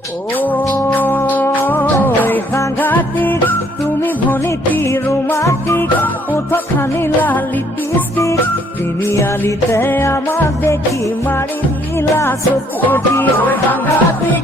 ওই সাংঘাতিক তুমি ভনীতি ৰোমান্টিক ওঠখানি লিপষ্টিক তিনিআলিতে আমাক দেখি মাৰি দিলা চকুটি। সাংঘাতিক